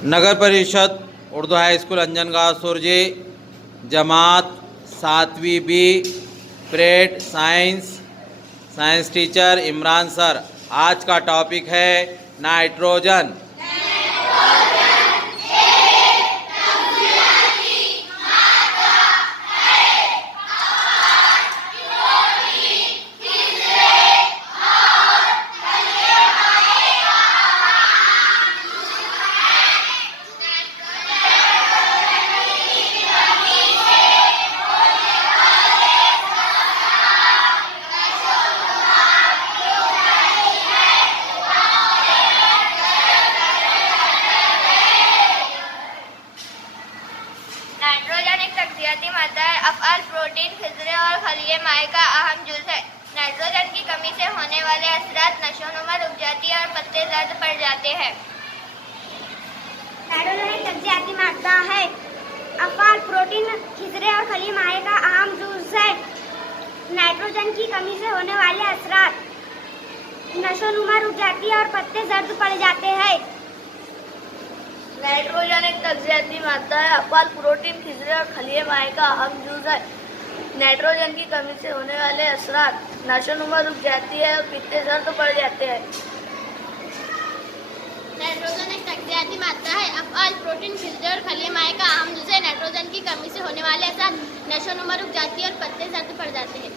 नगर Parishad Urdu high school Anjangaon Surji, जमात 7वीं B, परेड साइंस टीचर इमरान सर। आज का टॉपिक है नाइट्रोजन। नाइट्रोजन एक तकसीयाती मादा है। अफ़आल, प्रोटीन, खिज़रे और खलिए माए का अहम जुज़ है। नाइट्रोजन की कमी से होने वाले असरात नशोनुमा रुक जाती है और पत्ते जर्द पड़ जाते हैं। नाइट्रोजन एक तकसीयाती मादा है। अफ़आल, प्रोटीन, खिज़रे और खलिए माए का अहम जुज़ है। नाइट्रोजन की कमी से होने वाले असरात नशोनुमा रुक जाती है और पत्ते जर्द पड़ जाते हैं। नाइट्रोजन एक तकसीयाती मादा है। अफ़आल, प्रोटीन, खिज़रे और खलिए माए का अहम जुज़ है। नाइट्रोजन की कमी से होने वाले असरात नशोनुमा रुक जाती है और पत्ते जर्द पड़ जाते हैं। नाइट्रोजन एक तकसीयाती मादा है। अफ़आल, प्रोटीन, खिज़रे और खलिए माए का अहम जुज़ है। नाइट्रोजन की कमी से होने वाले असरात नशोनुमा रुक जाती है और पत्ते जर्द पड़ जाते हैं।